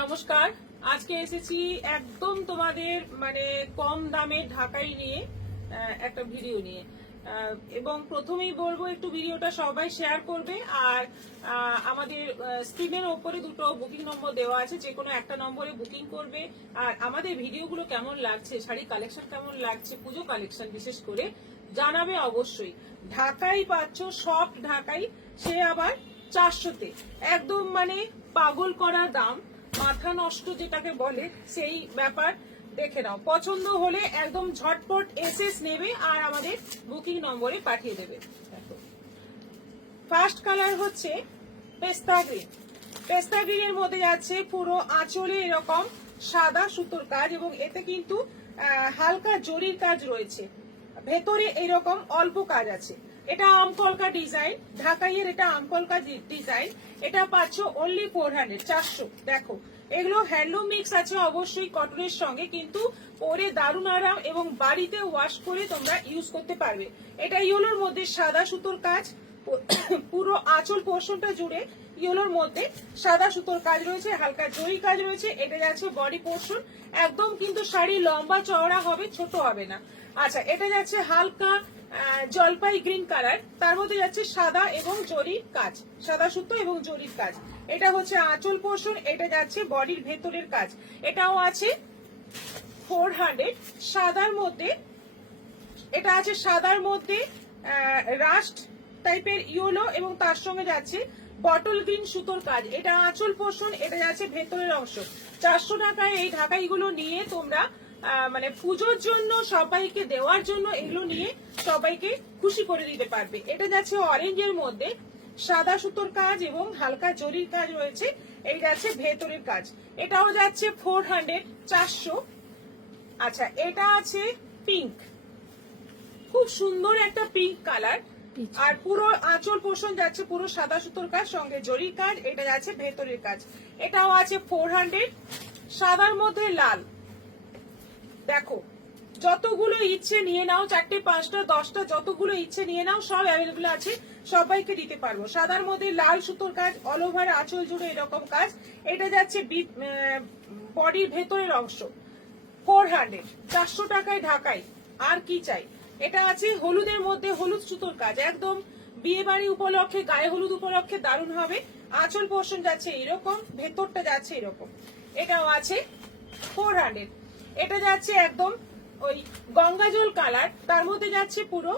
নমস্কার। আজকে এসেছি একদম তোমাদের মানে কম দামে ঢাকাই নিয়ে একটা ভিডিও নিয়ে, এবং প্রথমেই বলবো একটু ভিডিওটা সবাই শেয়ার করবে। আর আমাদের স্ক্রিনের ওপরে দুটো বুকিং নম্বর দেওয়া আছে, যে কোনো একটা নম্বরে বুকিং করবে। আর আমাদের ভিডিওগুলো কেমন লাগছে, শাড়ি কালেকশন কেমন লাগছে, পুজো কালেকশন বিশেষ করে জানাবে অবশ্যই। ঢাকাই পাচ্ছ, সফট ঢাকাই, সে আবার 400-তে। একদম মানে পাগল করা দাম, মাথা নষ্ট যেটাকে বলে সেই ব্যাপার। দেখে নাও, পছন্দ হলে একদম ঝটপট এসএস নেবে আর আমাদের বুকিং নম্বরে পাঠিয়ে দেবে। দেখো, ফার্স্ট কালার হচ্ছে পেস্তা গ্রিন। পেস্তা গ্রিনের মধ্যে যাচ্ছে পুরো আঁচলে এরকম সাদা সুতোর কাজ, এবং এতে কিন্তু হালকা জরির কাজ রয়েছে। ভেতরে এরকম অল্প কাজ আছে। এটা আমকলকা ডিজাইন, ঢাকাইয়ের এটা আমকলকা ডিজাইন। এটা পাচ্ছ অনলি 400। দেখো, এগুলো হ্যান্ডলুম মিক্স আছে অবশ্যই কটনের সঙ্গে, কিন্তু পরে দারুণ আরাম এবং বাড়িতে ওয়াশ করে তোমরা ইউজ করতে পারবে। এটা ইয়েলোর মধ্যে সাদা সুতোর কাজ, পুরো আঁচল পোর্শনটা জুড়ে ইয়েলোর মধ্যে সাদা সুতোর কাজ রয়েছে, হালকা জরি কাজ রয়েছে। এটা যাচ্ছে বডি পোর্শন, একদম কিন্তু শাড়ি লম্বা চওড়া হবে, ছোট হবে না। আচ্ছা, এটা যাচ্ছে হালকা জলপাই গ্রিন কালার, তার মধ্যে যাচ্ছে সাদা এবং জরির কাজ, সাদা সুতো এবং জরির কাজ। এটা হচ্ছে আঁচল পোর্শন, এটা যাচ্ছে বডির ভেতরের কাজ। এটাও আছে 400 সাদার মধ্যে। এটা আছে সাদার মধ্যে রাস্ট টাইপের ইয়েলো, এবং তার সঙ্গে যাচ্ছে বটল গ্রিন সুতোর কাজ। এটা আঁচল পোর্শন, এটা যাচ্ছে ভেতরের অংশ। 400 টাকায় এই ঢাকাইগুলো নিয়ে তোমরা মানে পুজোর জন্য সবাইকে দেওয়ার জন্য এগুলো নিয়ে সবাইকে খুশি করে দিতে পারবে। এটা যাচ্ছে অরেঞ্জের মধ্যে সাদা সুতোর কাজ এবং হালকা জরির কাজ রয়েছে। এই যাচ্ছে ভেতরের কাজ। এটাও যাচ্ছে 400। আচ্ছা, এটা আছে পিঙ্ক, খুব সুন্দর একটা পিঙ্ক কালার। আর পুরো আঁচল পোর্শন যাচ্ছে পুরো সাদা সুতোর কাজ, সঙ্গে জরির কাজ। এটা যাচ্ছে ভেতরের কাজ। এটাও আছে 400 সাদার মধ্যে লাল। দেখো, যতগুলো ইচ্ছে নিয়ে নাও, 4টে 5টা 10টা যতগুলো ইচ্ছে নিয়ে নাও, সব অ্যাভেলেবল আছে, সবাইকে দিতে পারবো। সাদার মধ্যে লাল সুতোর কাজ, অল ওভার আঁচল জুড়ে এরকম কাজ। এটা যাচ্ছে বডির ভেতরের অংশ। 400 টাকায় ঢাকাই, আর কি চাই। এটা আছে হলুদের মধ্যে হলুদ সুতোর কাজ, একদম বিয়ে বাড়ি উপলক্ষে, গায়ে হলুদ উপলক্ষে দারুণ হবে। আঁচল পোর্শন যাচ্ছে এরকম, ভেতরটা যাচ্ছে এরকম। এটাও আছে 400। এটা যাচ্ছে একদম ওই গঙ্গাজল কালার, তার মধ্যে যাচ্ছে পুরো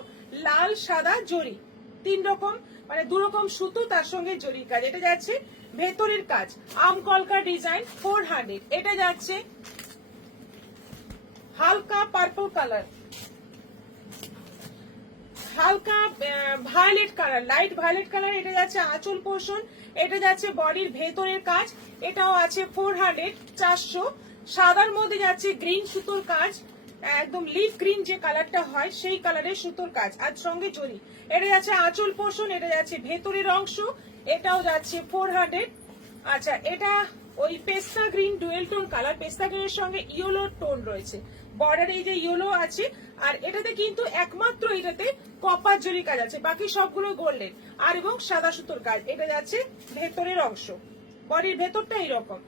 লাল সাদা জরি, 3 রকম মানে 2 রকম সুতো, তার সঙ্গে জরির কাজ। এটা যাচ্ছে ভেতরের কাজ, আমকলকা ডিজাইন 400। এটা যাচ্ছে হালকা পার্পল কালার, হালকা violet colour, light violet colour. এটা যাচ্ছে আঁচল পোর্শন, এটা যাচ্ছে বডির ভেতরের কাজ। এটাও আছে 400। সাদার মধ্যে যাচ্ছে গ্রিন সুতোর কাজ, একদম লিফ গ্রিন যে কালারটা হয় সেই কালারের সুতোর কাজ, আর সঙ্গে জরি। এটা যাচ্ছে আঁচল পোর্শন, এটা যাচ্ছে ভেতরের অংশ। এটাও যাচ্ছে 400। আচ্ছা, এটা ওই পেস্তা গ্রিন ডুয়েল টোন কালার, পেস্তা গ্রিনের সঙ্গে ইয়েলো টোন রয়েছে, বর্ডারে এই যে ইয়েলো আছে। আর এটাতে কিন্তু একমাত্র এটাতে কপার জরি কাজ আছে, বাকি সবগুলো গোল্ডেন আর এবং সাদা সুতোর কাজ। এটা যাচ্ছে ভেতরের অংশ, বডির ভেতরটা এরকম,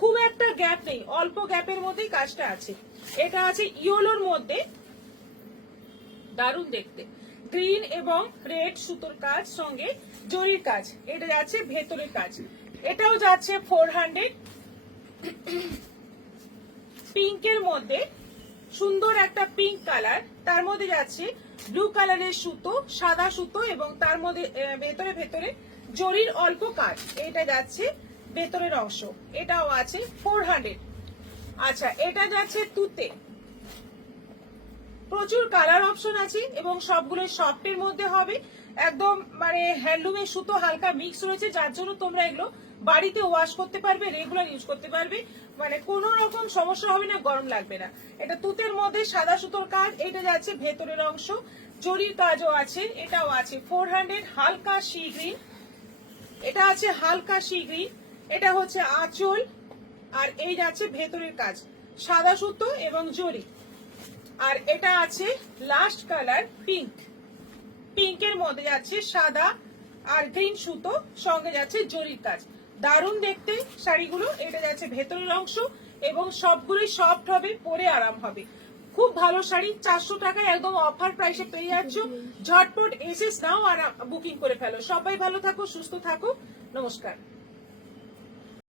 খুব একটা গ্যাপ নেই, অল্প গ্যাপের মধ্যেই কাজটা আছে। এটা আছে ইয়েলোর মধ্যে, দারুণ দেখতে, গ্রিন এবং রেড সুতোর কাজ, সঙ্গে জরির কাজ। এটা যাচ্ছে ভেতরের কাজ। এটাও যাচ্ছে 400। পিঙ্কের মধ্যে সুন্দর একটা পিঙ্ক কালার, তার মধ্যে যাচ্ছে ব্লু কালারের সুতো, সাদা সুতো, এবং তার মধ্যে ভেতরে ভেতরে জরির অল্প কাজ। এটা যাচ্ছে ভেতরের অংশ। এটাও আছে 400। আচ্ছা, এটা যাচ্ছে তুতে, প্রচুর কালার অপশন আছে এবং সবগুলো সফটের মধ্যে হবে, একদম মানে হ্যান্ডলুমের সুতো হালকা মিক্স রয়েছে, যার জন্য তোমরা এগুলো বাড়িতে ওয়াশ করতে পারবে, রেগুলার ইউজ করতে পারবে, মানে কোনো রকম সমস্যা হবে না, গরম লাগবে না। এটা তুতের মধ্যে সাদা সুতোর কাজ। এটা যাচ্ছে ভেতরের অংশ, জরির কাজও আছে। এটাও আছে 400। হালকা সি গ্রিন, এটা আছে হালকা সি গ্রিন। এটা হচ্ছে আঁচল, আর এই যাচ্ছে ভেতরের কাজ, সাদা সুতো এবং জরি। আর এটা আছে লাস্ট কালার পিঙ্ক, পিঙ্কের মধ্যে যাচ্ছে সাদা আর গ্রিন সুতো, সঙ্গে যাচ্ছে জরির কাজ। দারুণ দেখতে শাড়িগুলো। এটা যাচ্ছে ভেতরের অংশ এবং সবগুলোই সফট হবে, পরে আরাম হবে। খুব ভালো শাড়ি, 400 টাকায় একদম অফার প্রাইসে পেয়ে যাচ্ছ। ঝটপট এসে নাও আর বুকিং করে ফেলো। সবাই ভালো থাকো, সুস্থ থাকো, নমস্কার।